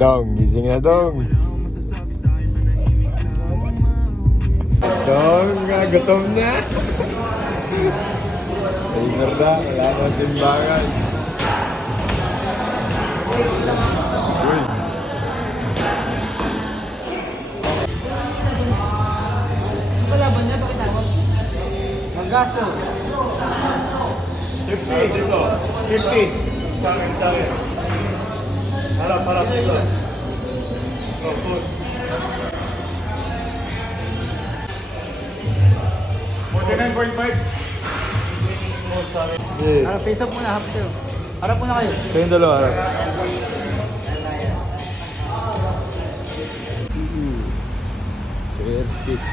Dong, gising na Dong. Dong, gutom na. Timer na, wala na simbangan. Uy. Palaban niya, bakit ako? Magaso. 50 dito. 50. Sa akin. Harap dito. Oh, push. 49.5. Harap, face up muna, harap kayo. Harap muna kayo. Kayong dalawa, harap. Airfix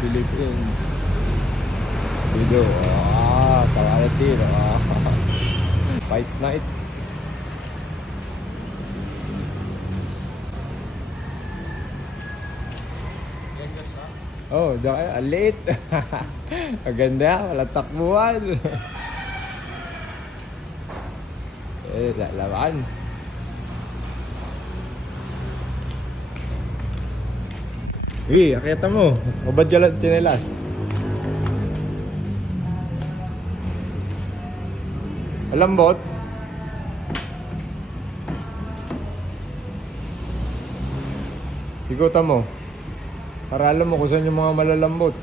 Philippines Studio. Sa Alatir. Fight night. Oh, diyan late. Maganda, wala takbuhan. Laban. Akita mo. Mabad ka lang tsinelas. Malambot. Ikutan mo. Para alam mo kung saan yung mga malalambot.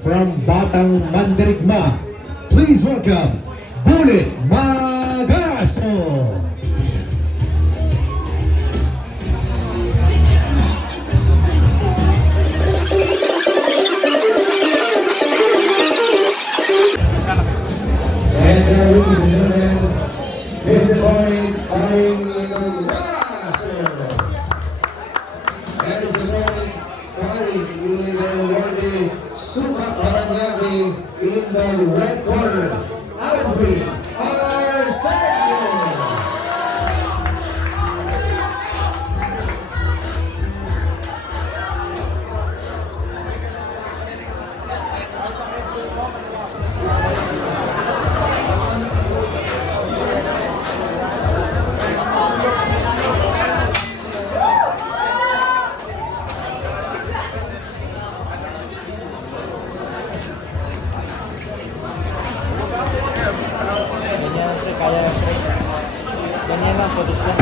From Batang Mandirigma, please welcome Bullet Magaso. And ladies and gentlemen, this is point fighting Magaso. That is the point fighting in the worthy Sukat Paranabi in the red corner. Out of it, Arsenio. Ganyan lang, putos lang.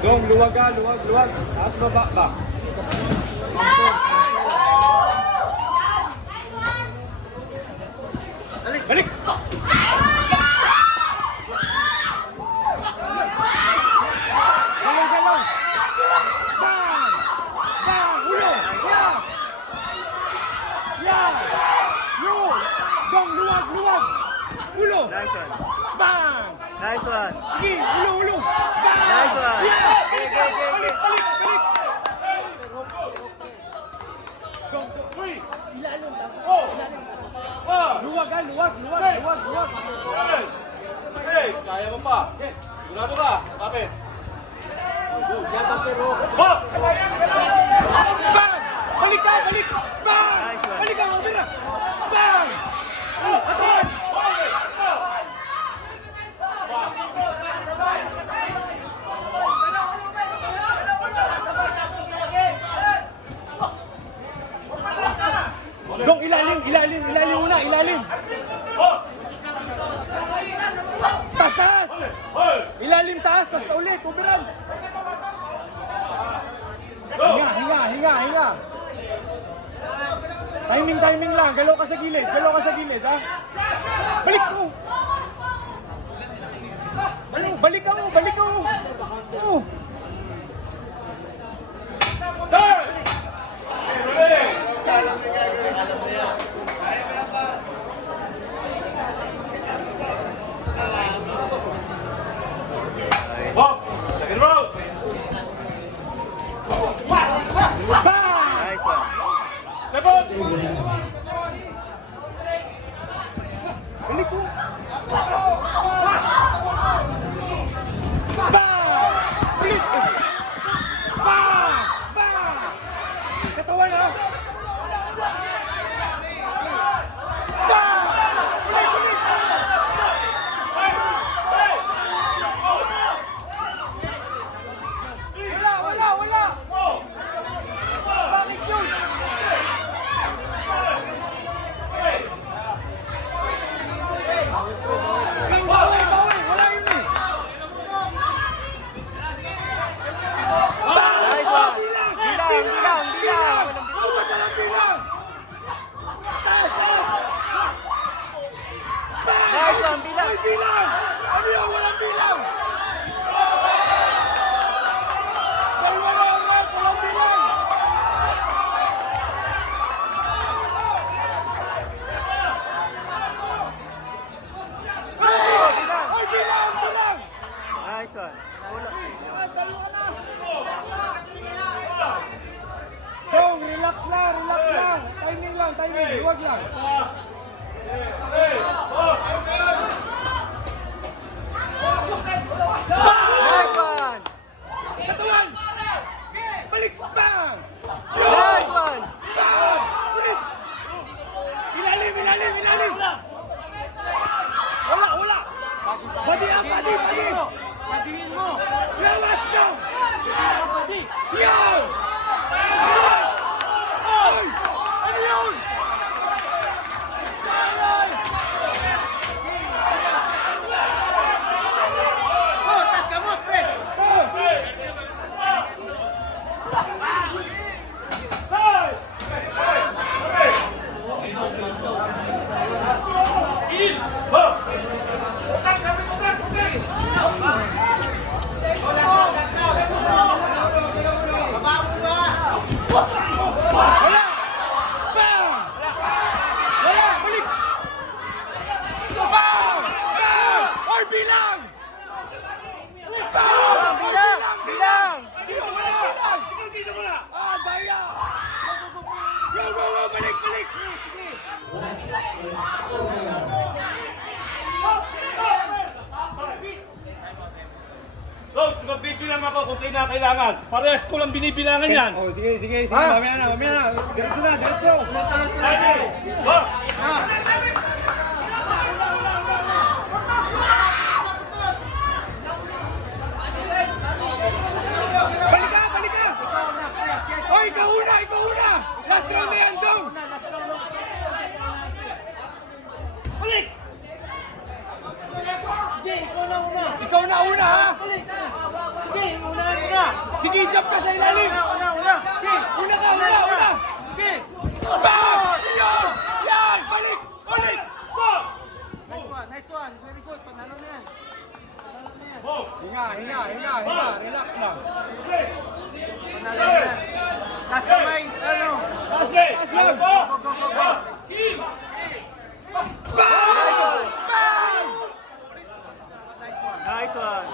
Dong, luwag ka, luwag. Taas baba ba? Balik! Galaw! Bang! Ulo! Dong, luwag! Ulo! Nice one. Bang! Nice one. Sige, ulo! Bang! Nice one. Balik! Dong, free! Ilalim. Luwag! Hey, kaya mo pa. Sigurado ka. Kapit. Bang! Balik! Bang! Nice one. Balik ka, Robert! Bang! Aton! Dong, ilalim muna, ilalim! Taas! Ilalim taas, taas ulit, ubiran! Hinga! Timing lang, galaw ka sa gilid, ha? Balik ko! Nice one! Balik! Bang! Nice one! Ilalim! Wala! Badi! Badiin mo! Lawas ka! Badi! Yan! Ay! Ano yun? Oh, tas gamot, pre! Bilang! Bilang! Dito ko na! Ah, daya! Go! Balik! Coach, magbibilang ako kung kailangan. Parehas ko lang binibilangan yan. Oh, sige. Mamaya na. Diretso. Go! Balik ka! Oh, ikaw una! Last round na yan, dong! Balik! Ikaw na una, ha? Sige, jump ka sa ilalim! Sige, una ka! Sige! Bang! Yan! Balik! Go! Nice one! Very good! Panalo na yan! Hinga. Relax lang. Panalo na yan! Last kamay! Ano? Kasi! Go! Nice one!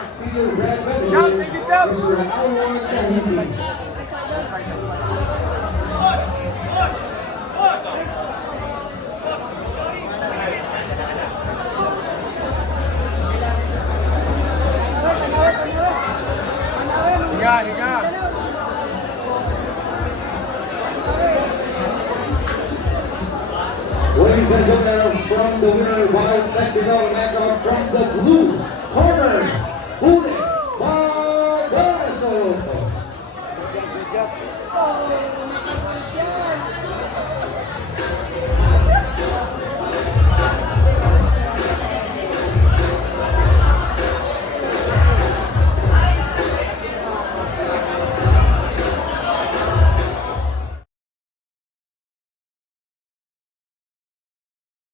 Senior Red Ranger, Mr. Alwan Tahiti.